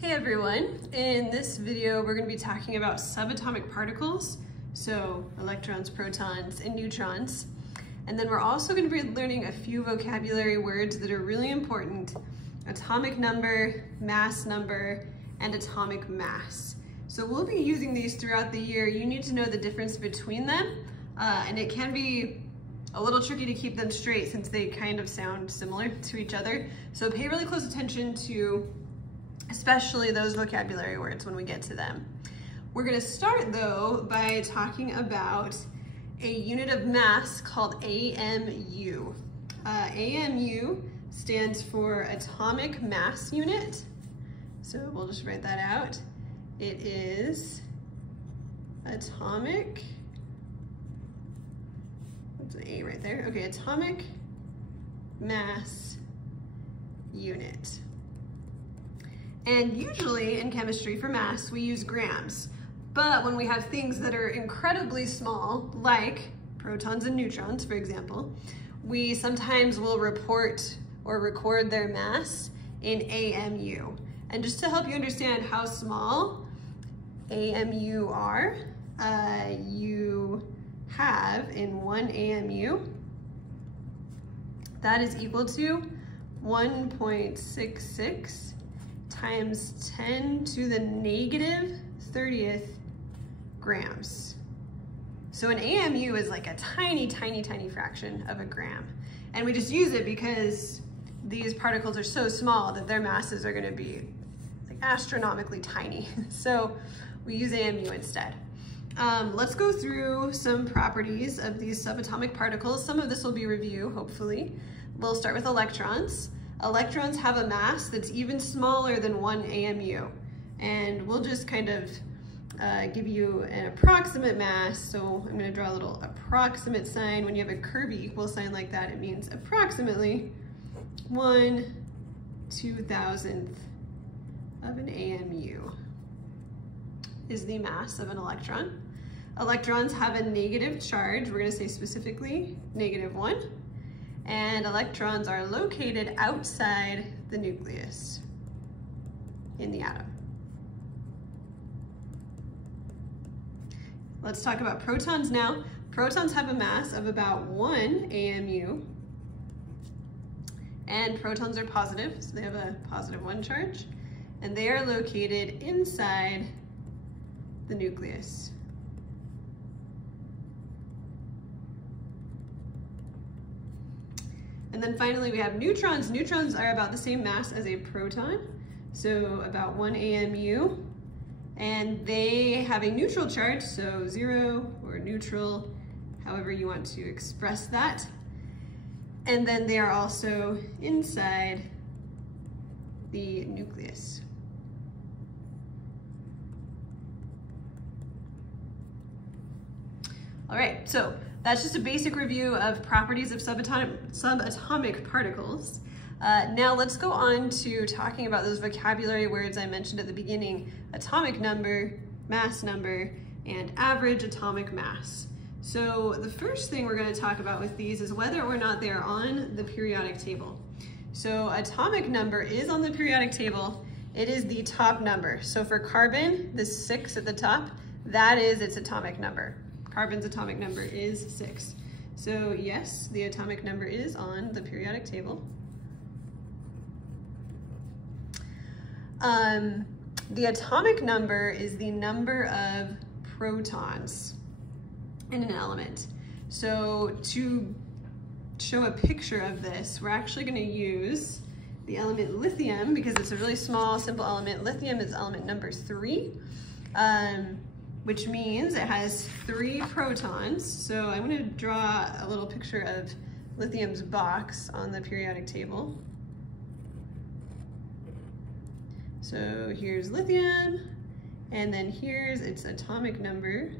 Hey everyone, in this video we're going to be talking about subatomic particles, so electrons, protons, and neutrons. And then we're also going to be learning a few vocabulary words that are really important: atomic number, mass number, and atomic mass. So we'll be using these throughout the year. You need to know the difference between them, and it can be a little tricky to keep them straight since they kind of sound similar to each other. So pay really close attention to especially those vocabulary words when we get to them. We're going to start though by talking about a unit of mass called AMU. AMU stands for atomic mass unit. So we'll just write that out. It is atomic, that's an A right there. Okay, atomic mass unit. And usually in chemistry for mass, we use grams. But when we have things that are incredibly small, like protons and neutrons, for example, we sometimes will report or record their mass in AMU. And just to help you understand how small AMU are, you have in 1 AMU, that is equal to 1.66 times 10 to the negative 30th grams. So an AMU is like a tiny, tiny, tiny fraction of a gram. And we just use it because these particles are so small that their masses are going to be like astronomically tiny. So we use AMU instead. Let's go through some properties of these subatomic particles. Some of this will be review, hopefully. We'll start with electrons. Electrons have a mass that's even smaller than 1 AMU. And we'll just kind of give you an approximate mass. So I'm going to draw a little approximate sign. When you have a curvy equal sign like that, it means approximately 1/2000th of an AMU is the mass of an electron. Electrons have a negative charge. We're going to say specifically -1. And electrons are located outside the nucleus in the atom. Let's talk about protons now. Protons have a mass of about 1 AMU, and protons are positive, so they have a +1 charge, and they are located inside the nucleus. And then finally we have neutrons. Neutrons are about the same mass as a proton, so about 1 AMU. And they have a neutral charge, so 0 or neutral, however you want to express that. And then they are also inside the nucleus. All right, so that's just a basic review of properties of subatomic particles. Now let's go on to talking about those vocabulary words I mentioned at the beginning: atomic number, mass number, and average atomic mass. So the first thing we're going to talk about with these is whether or not they are on the periodic table. So atomic number is on the periodic table. It is the top number. So for carbon, this 6 at the top, that is its atomic number. Carbon's atomic number is 6. So yes, the atomic number is on the periodic table. The atomic number is the number of protons in an element. So to show a picture of this, we're actually going to use the element lithium because it's a really small, simple element. Lithium is element number 3. Which means it has 3 protons. So I'm going to draw a little picture of lithium's box on the periodic table. So here's lithium, and then here's its atomic number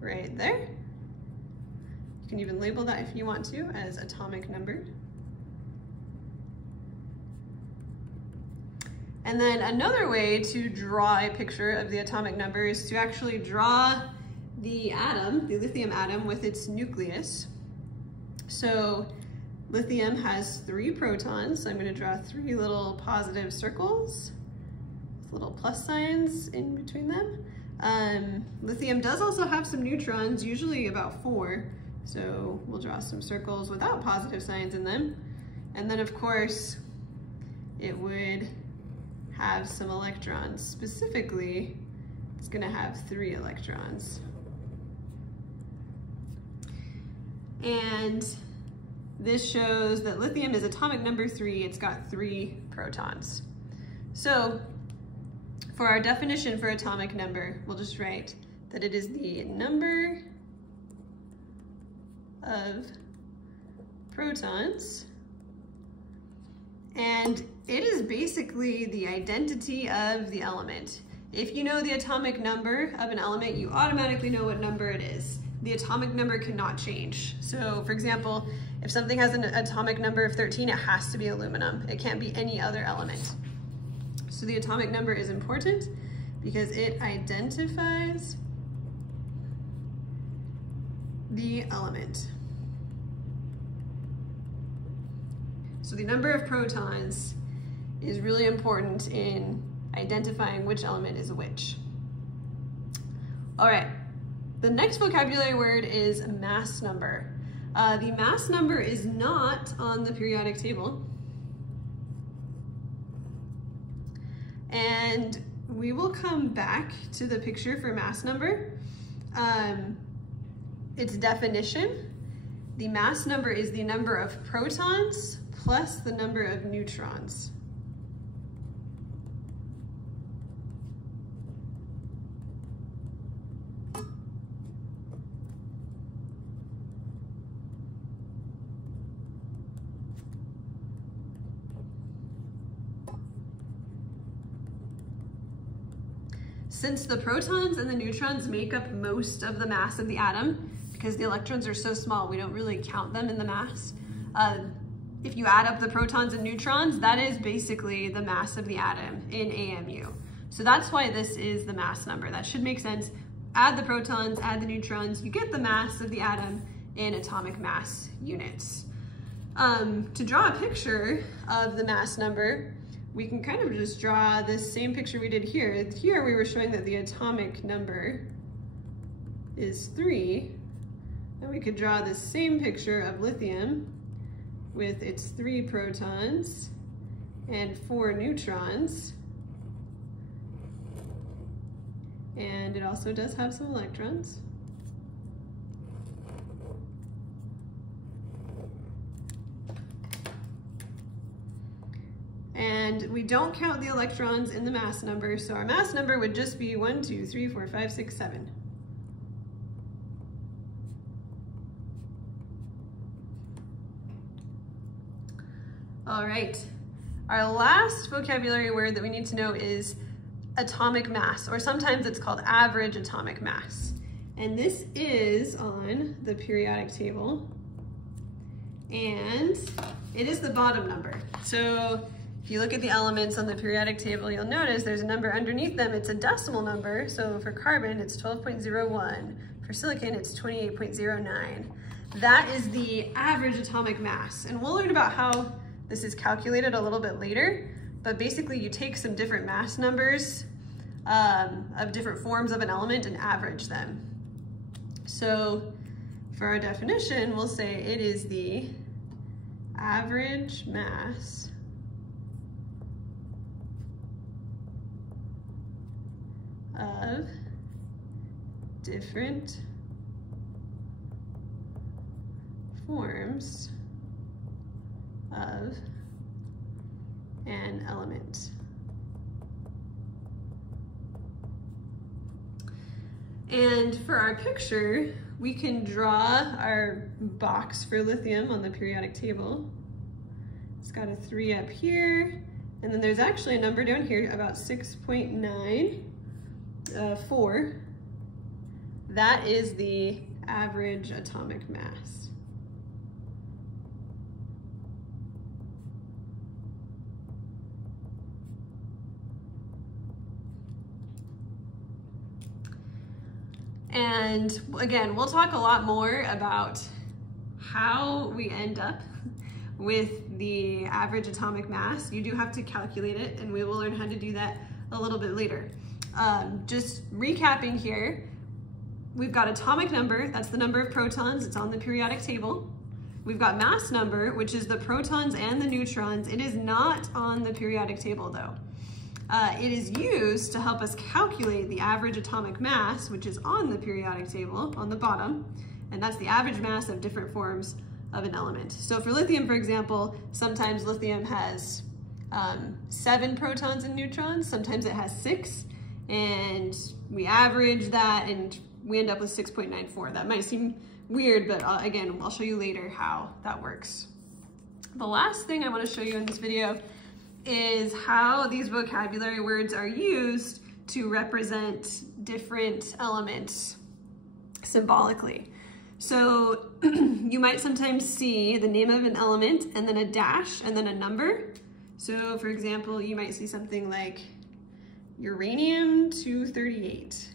right there. You can even label that if you want to as atomic number. And then another way to draw a picture of the atomic number is to actually draw the atom, the lithium atom, with its nucleus. So Lithium has 3 protons, so I'm going to draw 3 little positive circles. little plus signs in between them. Lithium does also have some neutrons, usually about 4. So we'll draw some circles without positive signs in them. And then of course, it would have some electrons. Specifically, it's gonna have 3 electrons. And this shows that lithium is atomic number 3. It's got 3 protons. So for our definition for atomic number, we'll just write that it is the number of protons, and it is basically the identity of the element. If you know the atomic number of an element, you automatically know what number it is. The atomic number cannot change. So for example, if something has an atomic number of 13, it has to be aluminum. It can't be any other element. So the atomic number is important because it identifies the element. So the number of protons is really important in identifying which element is which. All right, the next vocabulary word is mass number. The mass number is not on the periodic table. And we will come back to the picture for mass number. Its definition, the mass number is the number of protons plus the number of neutrons. Since the protons and the neutrons make up most of the mass of the atom, because the electrons are so small, we don't really count them in the mass. If you add up the protons and neutrons, that is basically the mass of the atom in AMU. So that's why this is the mass number. That should make sense. Add the protons, add the neutrons, you get the mass of the atom in atomic mass units. To draw a picture of the mass number, we can kind of just draw this same picture we did here. Here we were showing that the atomic number is 3, and we could draw the same picture of lithium with its 3 protons and 4 neutrons. And it also does have some electrons. And we don't count the electrons in the mass number, so our mass number would just be 1, 2, 3, 4, 5, 6, 7. All right, our last vocabulary word that we need to know is atomic mass, or sometimes it's called average atomic mass. And this is on the periodic table, and it is the bottom number. So if you look at the elements on the periodic table, you'll notice there's a number underneath them. It's a decimal number. So for carbon, it's 12.01. For silicon, it's 28.09. That is the average atomic mass. And we'll learn about how this is calculated a little bit later. But basically, you take some different mass numbers of different forms of an element and average them. So for our definition, we'll say it is the average mass of different forms of an element. And for our picture, we can draw our box for lithium on the periodic table. It's got a 3 up here, and then there's actually a number down here, about 6.94. That is the average atomic mass. And again, we'll talk a lot more about how we end up with the average atomic mass. You do have to calculate it, and we will learn how to do that a little bit later. Just recapping here, we've got atomic number, that's the number of protons, it's on the periodic table. We've got mass number, which is the protons and the neutrons. It is not on the periodic table though. It is used to help us calculate the average atomic mass, which is on the periodic table on the bottom, and that's the average mass of different forms of an element. So for lithium, for example, sometimes lithium has 7 protons and neutrons, sometimes it has 6, and we average that and we end up with 6.94. That might seem weird, but again, I'll show you later how that works. The last thing I want to show you in this video is how these vocabulary words are used to represent different elements symbolically. So you might sometimes see the name of an element and then a dash and then a number. So for example, you might see something like uranium-238.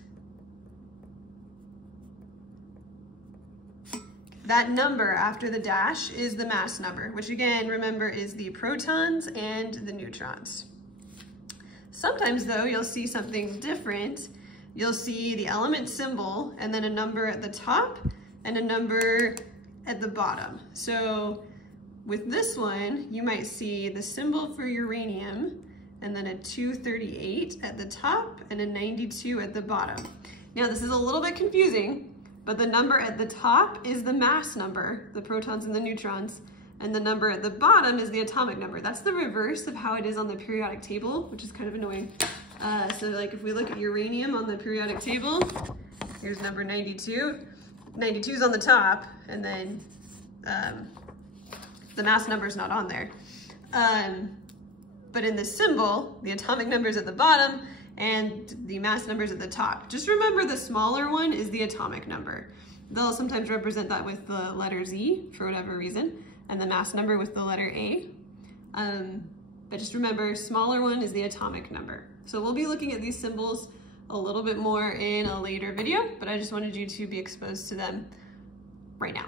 That number after the dash is the mass number, which again, remember, is the protons and the neutrons. Sometimes though, you'll see something different. You'll see the element symbol and then a number at the top and a number at the bottom. So with this one, you might see the symbol for uranium and then a 238 at the top and a 92 at the bottom. Now this is a little bit confusing, but the number at the top is the mass number, the protons and the neutrons, and the number at the bottom is the atomic number. That's the reverse of how it is on the periodic table, which is kind of annoying. So like if we look at uranium on the periodic table, here's number 92. 92 is on the top, and then the mass number is not on there. But in the symbol, the atomic number is at the bottom, and the mass number is at the top. Just remember the smaller one is the atomic number. They'll sometimes represent that with the letter Z for whatever reason, and the mass number with the letter A. But just remember, smaller one is the atomic number. So we'll be looking at these symbols a little bit more in a later video, but I just wanted you to be exposed to them right now.